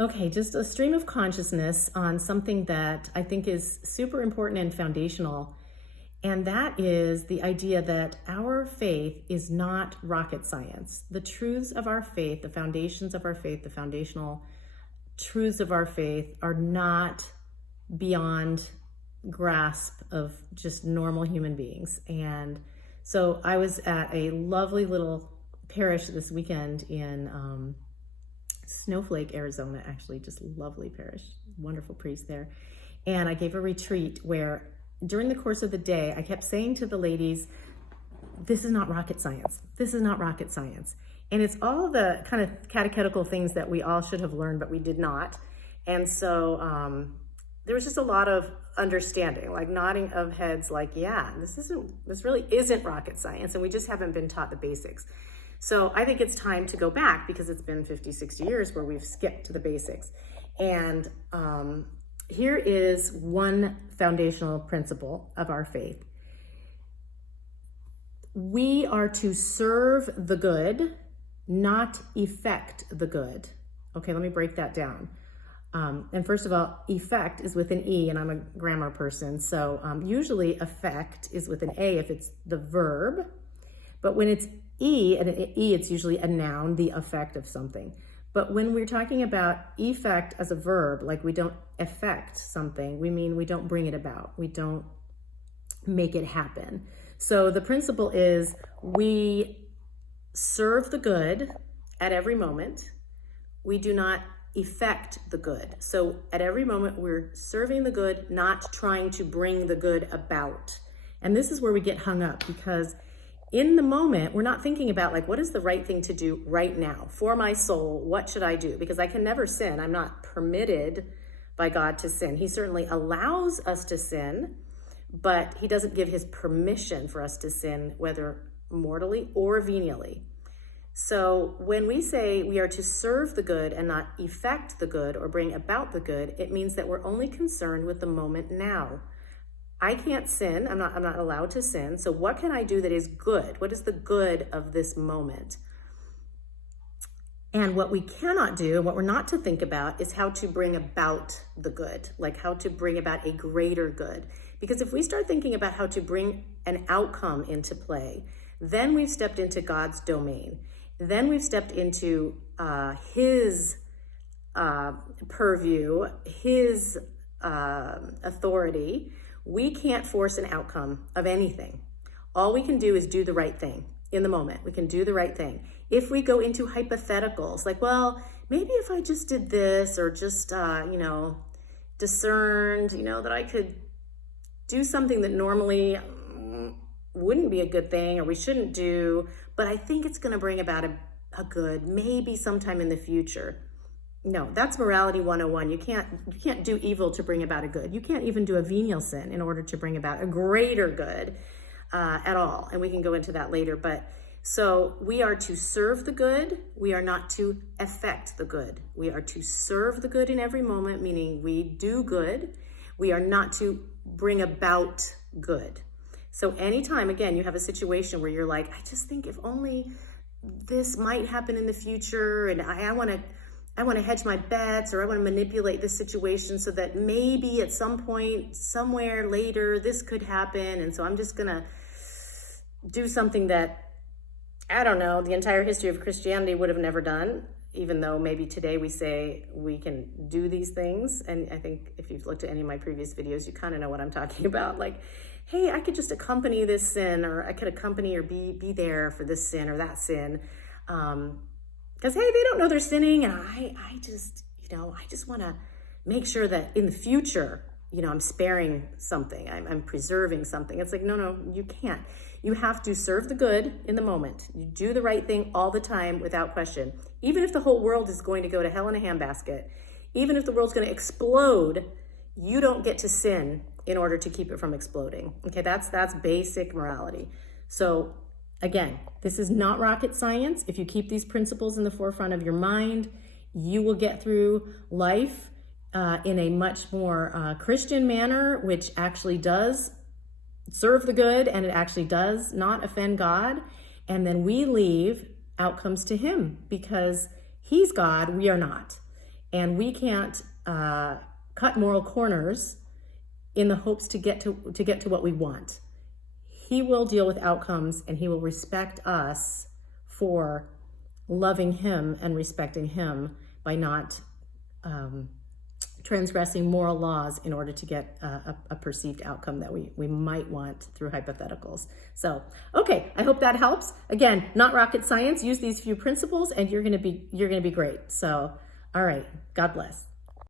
Okay, just a stream of consciousness on something that I think is super important and foundational. And that is the idea that our faith is not rocket science. The truths of our faith, the foundations of our faith, the foundational truths of our faith are not beyond grasp of just normal human beings. And so I was at a lovely little parish this weekend in Snowflake, Arizona, actually, just lovely parish, wonderful priest there. And I gave a retreat where during the course of the day, I kept saying to the ladies, this is not rocket science. This is not rocket science. And it's all the kind of catechetical things that we all should have learned, but we did not. And so there was just a lot of understanding, like nodding of heads, like, yeah, this really isn't rocket science. And we just haven't been taught the basics. So I think it's time to go back because it's been 50, 60 years where we've skipped to the basics. And here is one foundational principle of our faith. We are to serve the good, not effect the good. Okay, let me break that down. And first of all, effect is with an E, and I'm a grammar person. So usually effect is with an A if it's the verb. But when it's E, and it's usually a noun, the effect of something. But when we're talking about effect as a verb, like we don't effect something, we mean we don't bring it about. We don't make it happen. So the principle is we serve the good at every moment. We do not effect the good. So at every moment we're serving the good, not trying to bring the good about. And this is where we get hung up because in the moment, we're not thinking about like, what is the right thing to do right now for my soul? What should I do? Because I can never sin. I'm not permitted by God to sin. He certainly allows us to sin, but he doesn't give his permission for us to sin, whether mortally or venially. So when we say we are to serve the good and not effect the good or bring about the good, it means that we're only concerned with the moment now. I can't sin. I'm not allowed to sin. So what can I do that is good? What is the good of this moment? And what we cannot do, and what we're not to think about, is how to bring about the good, like how to bring about a greater good. Because if we start thinking about how to bring an outcome into play, then we've stepped into God's domain. Then we've stepped into his purview, his authority. We can't force an outcome of anything. All we can do is do the right thing in the moment. We can do the right thing. If we go into hypotheticals, like, well, maybe if I just did this or just, discerned, that I could do something that normally wouldn't be a good thing or we shouldn't do, but I think it's going to bring about a good, maybe sometime in the future. No, that's morality 101. You can't do evil to bring about a good. You can't even do a venial sin in order to bring about a greater good at all. And we can go into that later. But so we are to serve the good. We are not to effect the good. We are to serve the good in every moment, meaning we do good. We are not to bring about good. So anytime, again, you have a situation where you're like, I just think if only this might happen in the future and I want to hedge my bets, or I want to manipulate this situation so that maybe at some point, somewhere later, this could happen. And so I'm just going to do something that, I don't know, the entire history of Christianity would have never done, even though maybe today we say we can do these things. And I think if you've looked at any of my previous videos, you kind of know what I'm talking about. Like, hey, I could just accompany this sin, or I could accompany or be there for this sin or that sin. Because, hey, they don't know they're sinning, and I just want to make sure that in the future, I'm sparing something, I'm preserving something. It's like, no, you can't. You have to serve the good in the moment. You do the right thing all the time without question. Even if the whole world is going to go to hell in a handbasket, even if the world's going to explode, you don't get to sin in order to keep it from exploding. Okay, that's basic morality. So again, this is not rocket science. If you keep these principles in the forefront of your mind, you will get through life in a much more Christian manner, which actually does serve the good and it actually does not offend God. And then we leave outcomes to him because he's God, we are not. and we can't cut moral corners in the hopes to get to what we want. He will deal with outcomes, and he will respect us for loving him and respecting him by not transgressing moral laws in order to get a perceived outcome that we might want through hypotheticals. So, okay, I hope that helps. Again, not rocket science. Use these few principles, and you're gonna be great. So, all right, God bless.